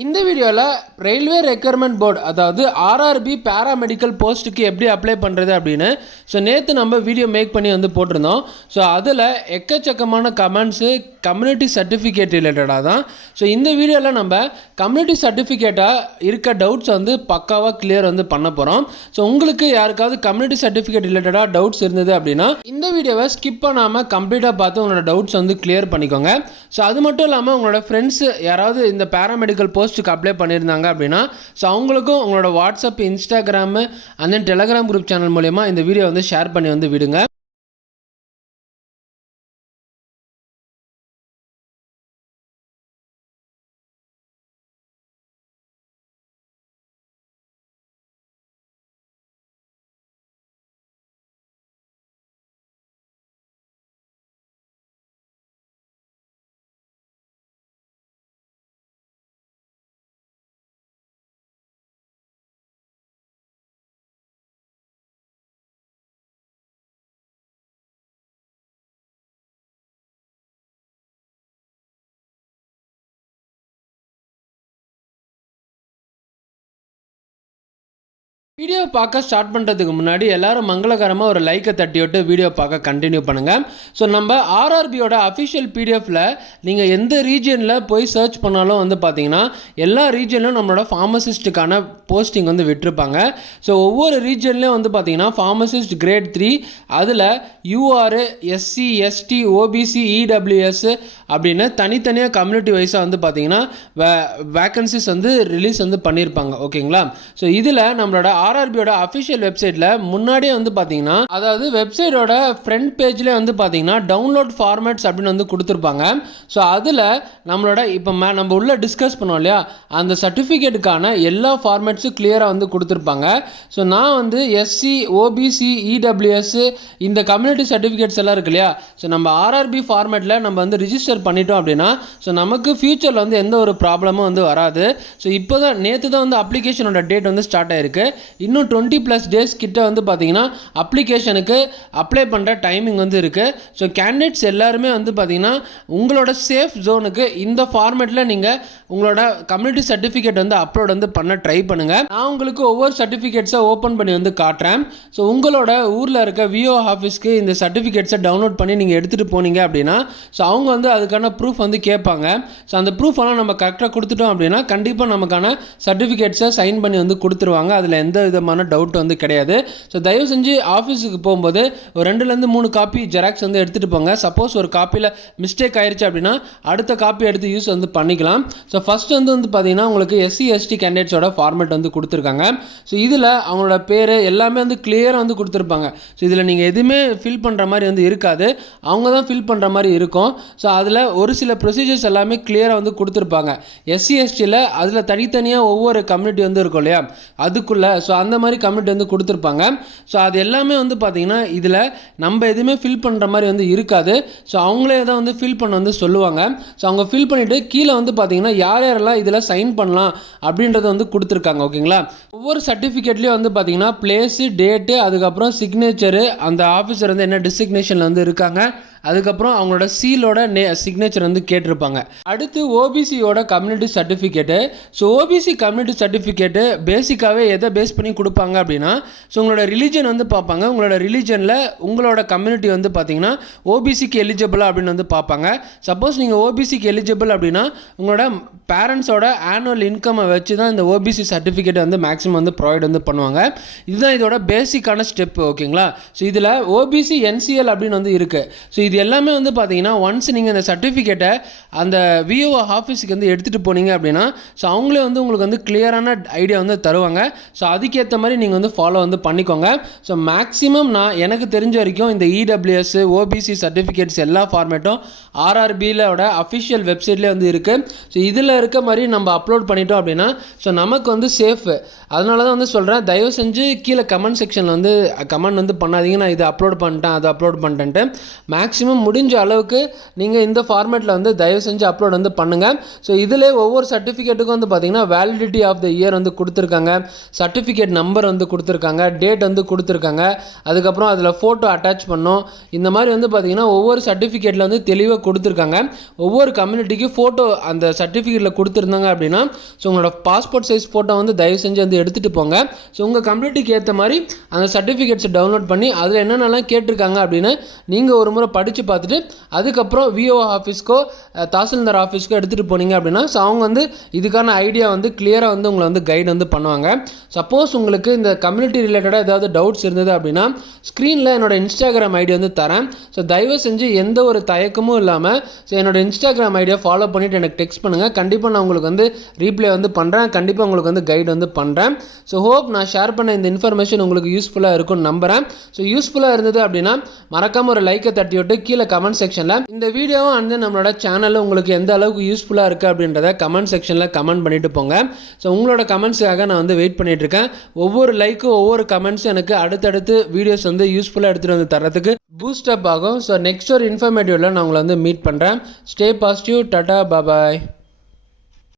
இந்த வீடியோவில் railway requirement board அதாவது ஆர்ஆர்பி பேராமெடிக்கல் போஸ்ட்டுக்கு எப்படி அப்ளை பண்ணுறது அப்படின்னு நேற்று நம்ம வீடியோ மேக் பண்ணி போட்டிருந்தோம். அதில் எக்கச்சக்கமான கமெண்ட்ஸு கம்யூனிட்டி சர்டிஃபிகேட் ரிலேட்டடாக தான். இந்த வீடியோவில் நம்ம கம்யூனிட்டி சர்டிஃபிகேட்டாக இருக்க டவுட்ஸ் பக்காவாக கிளியர் பண்ண போகிறோம். உங்களுக்கு யாருக்காவது கம்யூனிட்டி சர்டிஃபிகேட் ரிலேட்டடாக டவுட்ஸ் இருந்தது அப்படின்னா இந்த வீடியோவை ஸ்கிப் பண்ணாமல் கம்ப்ளீட்டாக பார்த்து உங்களோட டவுட்ஸ் கிளியர் பண்ணிக்கோங்க. அது மட்டும் இல்லாமல் உங்களோட ஃப்ரெண்ட்ஸ் யாராவது இந்த பேராமெடிக்கல் போஸ்ட்டுக்கு அப்ளை பண்ணியிருந்தாங்க அப்படின்னா அவங்களுக்கும் உங்களோட WhatsApp, Instagram and then Telegram group channel மூலமா இந்த வீடியோ ஷேர் பண்ணி விடுங்க. வீடியோ பார்க்க ஸ்டார்ட் பண்ணுறதுக்கு முன்னாடி எல்லாரும் மங்களகரமாக ஒரு லைக்கை தட்டி விட்டு வீடியோ பார்க்க கண்டினியூ பண்ணுங்கள். நம்ம ஆர்ஆர்பியோட அஃபிஷியல் பிடிஎஃப்பில் நீங்கள் எந்த ரீஜனில் போய் சர்ச் பண்ணாலும் பார்த்தீங்கன்னா எல்லா ரீஜன்லையும் நம்மளோட ஃபார்மசிஸ்ட்டுக்கான போஸ்டிங் விட்டுருப்பாங்க. ஒவ்வொரு ரீஜன்லேயும் பார்த்தீங்கன்னா ஃபார்மசிஸ்ட் கிரேட் 3 அதில் UR, SC, ST, OBC, EWS அப்படின்னு தனித்தனியாக கம்யூனிட்டி வைஸாக பார்த்தீங்கன்னா வேக்கன்சிஸ் ரிலீஸ் பண்ணியிருப்பாங்க. ஓகேங்களா? இதில் நம்மளோட ஆர்ஆர்பியோட அஃபிஷியல் வெப்சைட்டில் முன்னாடியே பார்த்தீங்கன்னா அதாவது வெப்சைட்டோட ஃப்ரண்ட் பேஜ்லேயே பார்த்தீங்கன்னா டவுன்லோட் ஃபார்மேட்ஸ் அப்படின்னு கொடுத்துருப்பாங்க. அதில் நம்மளோட இப்போ நம்ம உள்ள டிஸ்கஸ் பண்ணோம் இல்லையா, அந்த சர்டிஃபிகேட்டுக்கான எல்லா ஃபார்மேட்ஸும் கிளியராக கொடுத்துருப்பாங்க. நான் எஸ்சி, ஓபிசி, இடபிள்யூஎஸ் இந்த கம்யூனிட்டி சர்டிஃபிகேட்ஸ் எல்லாம் இருக்கு இல்லையா, நம்ம ஆர்ஆர்பி ஃபார்மேட்டில் நம்ம ரிஜிஸ்டர் பண்ணிட்டோம் அப்படின்னா நமக்கு ஃபியூச்சரில் எந்த ஒரு ப்ராப்ளமும் வராது. இப்போ தான் நேற்று தான் அப்ளிகேஷனோட டேட் ஸ்டார்ட் ஆயிருக்கு. இன்னும் 20+ டேஸ் கிட்ட பார்த்தீங்கன்னா அப்ளிகேஷனுக்கு அப்ளை பண்ணுற டைமிங் இருக்குது. கேண்டிடேட்ஸ் எல்லாருமே பார்த்தீங்கன்னா உங்களோட சேஃப் ஜோனுக்கு இந்த ஃபார்மேட்டில் நீங்கள் உங்களோட கம்யூனிட்டி சர்டிஃபிகேட் அப்லோட் பண்ண ட்ரை பண்ணுங்கள். நான் உங்களுக்கு ஒவ்வொரு சர்டிஃபிகேட்ஸை ஓப்பன் பண்ணி காட்டுறேன். உங்களோட ஊரில் இருக்க விஓ ஆஃபீஸ்க்கு இந்த சர்டிஃபிகேட்ஸை டவுன்லோட் பண்ணி நீங்கள் எடுத்துகிட்டு போனீங்க அப்படின்னா அவங்க அதுக்கான ப்ரூஃப் கேட்பாங்க. அந்த ப்ரூஃப் எல்லாம் நம்ம கரெக்டாக கொடுத்துட்டோம் அப்படின்னா கண்டிப்பாக நமக்கான சர்டிஃபிகேட்ஸை சைன் பண்ணி கொடுத்துருவாங்க. அதில் எந்த விதமான டவுட் கிடையாது. தயவு செஞ்சு ஆஃபீஸுக்கு போகும்போது ஒரு 2-3 காப்பி ஜெராக்ஸ் எடுத்துகிட்டு போங்க. சப்போஸ் ஒரு காப்பியில் மிஸ்டேக் ஆயிடுச்சு அப்படின்னா அடுத்த காப்பி எடுத்து யூஸ் பண்ணிக்கலாம். ஃபர்ஸ்ட் பார்த்தீங்கன்னா உங்களுக்கு எஸ்சி, எஸ்டி கேண்டிடேட்ஸோட ஃபார்மேட் கொடுத்துருக்காங்க. இதில் அவங்களோட பேர் எல்லாமே கிளியராக கொடுத்துருப்பாங்க. இதில் நீங்கள் எதுவுமே ஃபில் பண்ணுற மாதிரி இருக்காது, அவங்க தான் ஃபில் பண்ணுற மாதிரி இருக்கும். அதில் ஒரு சில ப்ரொசீஜர்ஸ் எல்லாமே கிளியராக கொடுத்துருப்பாங்க. எஸ்சி, எஸ்டியில் அதில் தனித்தனியாக ஒவ்வொரு கம்யூனிட்டி இருக்கும் இல்லையா, அதுக்குள்ளே அந்த மாதிரி கம்யூனிட்டி கொடுத்துருப்பாங்க. அது எல்லாமே பார்த்தீங்கன்னா இதில் நம்ம எதுவுமே ஃபில் பண்ணுற மாதிரி இருக்காது. அவங்களே தான் ஃபில் பண்ண சொல்லுவாங்க. அவங்க ஃபில் பண்ணிவிட்டு கீழே பார்த்தீங்கன்னா யார் யாரெல்லாம் இதில் சைன் பண்ணலாம் அப்படின்றத கொடுத்துருக்காங்க. ஓகேங்களா? ஒவ்வொரு சர்டிஃபிகேட்லேயும் பார்த்தீங்கன்னா பிளேஸு, டேட்டு, அதுக்கப்புறம் சிக்னேச்சரு, அந்த ஆஃபீஸர் என்ன டிசிக்னேஷனில் இருக்காங்க, அதுக்கப்புறம் அவங்களோட சீலோட சிக்னேச்சர் கேட்டிருப்பாங்க. அடுத்து ஓபிசியோட community certificate. OBC community certificate பேசிக்காகவே எதை பேஸ் பண்ணி கொடுப்பாங்க அப்படின்னா உங்களோட ரிலீஜன் பார்ப்பாங்க. உங்களோட ரிலீஜனில் உங்களோட கம்யூனிட்டி பார்த்தீங்கன்னா ஓபிசிக்கு எலிஜிபிளா அப்படின்னு பார்ப்பாங்க. சப்போஸ் நீங்கள் ஓபிசிக்கு எலிஜிபிள் அப்படின்னா உங்களோட பேரண்ட்ஸோட ஆனுவல் இன்கம்மை வச்சு தான் இந்த ஓபிசி சர்டிஃபிகேட் மேக்ஸிமம் ப்ரொவைட் பண்ணுவாங்க. இதுதான் இதோட பேசிக்கான ஸ்டெப். ஓகேங்களா? இதில் ஓபிசி என்சிஎல் அப்படின்னு இருக்குது. இது எல்லாமே பார்த்தீங்கன்னா ஒன்ஸ் நீங்கள் இந்த சர்டிஃபிகேட்டை அந்த விஓ ஆஃபீஸுக்கு எடுத்துகிட்டு போனீங்க அப்படின்னா அவங்களே உங்களுக்கு கிளியரான ஐடியா தருவாங்க. அதுக்கேற்ற மாதிரி நீங்கள் ஃபாலோ பண்ணிக்கோங்க. மேக்ஸிமம் நான் எனக்கு தெரிஞ்ச வரைக்கும் இந்த இடபிள்யூஎஸ், ஓபிசி சர்டிஃபிகேட்ஸ் எல்லா ஃபார்மேட்டும் ஆர்ஆர்பியோட அஃபிஷியல் வெப்சைட்லேயே இருக்குது. இதில் இருக்க மாதிரி நம்ம அப்லோட் பண்ணிட்டோம் அப்படின்னா நமக்கு சேஃப். அதனால தான் சொல்கிறேன், தயவு செஞ்சு கீழே கமெண்ட் செக்ஷனில் கமெண்ட் பண்ணாதீங்க நான் இதை அப்லோட் பண்ணிட்டேன், அதை அப்லோட் பண்ணிட்டேன்ட்டு. மேக்ஸிமம் மேக்ஸிமம் முடிஞ்ச அளவுக்கு நீங்கள் இந்த ஃபார்மேட்டில் வந்து தயவு செஞ்சு அப்லோட் வந்து பண்ணுங்கள். ஸோ இதில் ஒவ்வொரு சர்டிஃபிகேட்டுக்கும் வந்து பார்த்தீங்கன்னா வேலிடிட்டி ஆஃப் த இயர் வந்து கொடுத்துருக்காங்க, சர்டிஃபிகேட் நம்பர் வந்து கொடுத்துருக்காங்க, டேட் வந்து கொடுத்துருக்காங்க, அதுக்கப்புறம் அதில் ஃபோட்டோ அட்டாச் பண்ணோம். இந்த மாதிரி வந்து பார்த்தீங்கன்னா ஒவ்வொரு சர்டிஃபிகேட்டில் வந்து தெளிவாக கொடுத்துருக்காங்க. ஒவ்வொரு கம்யூனிட்டிக்கு ஃபோட்டோ அந்த சர்டிஃபிகேட்டில் கொடுத்துருந்தாங்க அப்படின்னா ஸோ உங்களோட பாஸ்போர்ட் சைஸ் ஃபோட்டோ வந்து தயவு செஞ்சு வந்து எடுத்துகிட்டு போங்க. ஸோ உங்கள் கம்யூனிட்டிக்கு ஏற்ற மாதிரி அந்த சர்டிஃபிகேட்ஸை டவுன்லோட் பண்ணி அதில் என்னென்னலாம் கேட்டிருக்காங்க அப்படின்னு நீங்கள் ஒரு முறை படித்து பார்த்துட்டு அதுக்கப்புறம் விஓ ஆஃபீஸ்க்கோ தாசில்தார் ஆஃபீஸ்க்கோ எடுத்துகிட்டு போனீங்க அப்படின்னா ஸோ அவங்க வந்து இதுக்கான ஐடியா வந்து கிளியராக வந்து உங்களை வந்து கைடு வந்து பண்ணுவாங்க. சப்போஸ் உங்களுக்கு இந்த கம்யூனிட்டி ரிலேட்டடாக ஏதாவது டவுட்ஸ் இருந்தது அப்படின்னா ஸ்க்ரீனில் என்னோட இன்ஸ்டாகிராம் ஐடி வந்து தரேன். ஸோ தயவு செஞ்சு எந்த ஒரு தயக்கமும் இல்லாமல் ஸோ என்னோட இன்ஸ்டாகிராம் ஐடியா ஃபாலோ பண்ணிவிட்டு எனக்கு டெக்ஸ்ட் பண்ணுங்கள். கண்டிப்பாக நான் உங்களுக்கு வந்து ரீப்ளை வந்து பண்ணுறேன், கண்டிப்பாக உங்களுக்கு வந்து கைடு வந்து பண்ணுறேன். ஸோ ஹோப் நான் ஷேர் பண்ண இந்த இன்ஃபர்மேஷன் உங்களுக்கு யூஸ்ஃபுல்லாக இருக்கும்னு நம்புகிறேன். ஸோ யூஸ்ஃபுல்லாக இருந்தது அப்படின்னா மறக்காமல் ஒரு லைக்கை தட்டி விட்டு கீழே கமெண்ட் செக்ஷனில் இந்த வீடியோவும் வந்து நம்மளோட சேனலில் உங்களுக்கு எந்த அளவுக்கு யூஸ்ஃபுல்லாக இருக்குது அப்படின்றத கமெண்ட் செக்ஷனில் கமெண்ட் பண்ணிட்டு போங்க. ஸோ உங்களோட கமெண்ட்ஸுக்காக நான் வந்து வெயிட் பண்ணிட்டு இருக்கேன். ஒவ்வொரு லைக்கும் ஒவ்வொரு கமெண்ட்ஸும் எனக்கு அடுத்தடுத்து வீடியோஸ் வந்து யூஸ்ஃபுல்லாக எடுத்துகிட்டு வந்து தரத்துக்கு பூஸ்டப் ஆகும். ஸோ நெக்ஸ்ட் ஒரு இன்ஃபர்மேட்டிவில் நான் உங்களை வந்து மீட் பண்ணுறேன். ஸ்டே பாசிட்டிவ், டாடா, பாய்.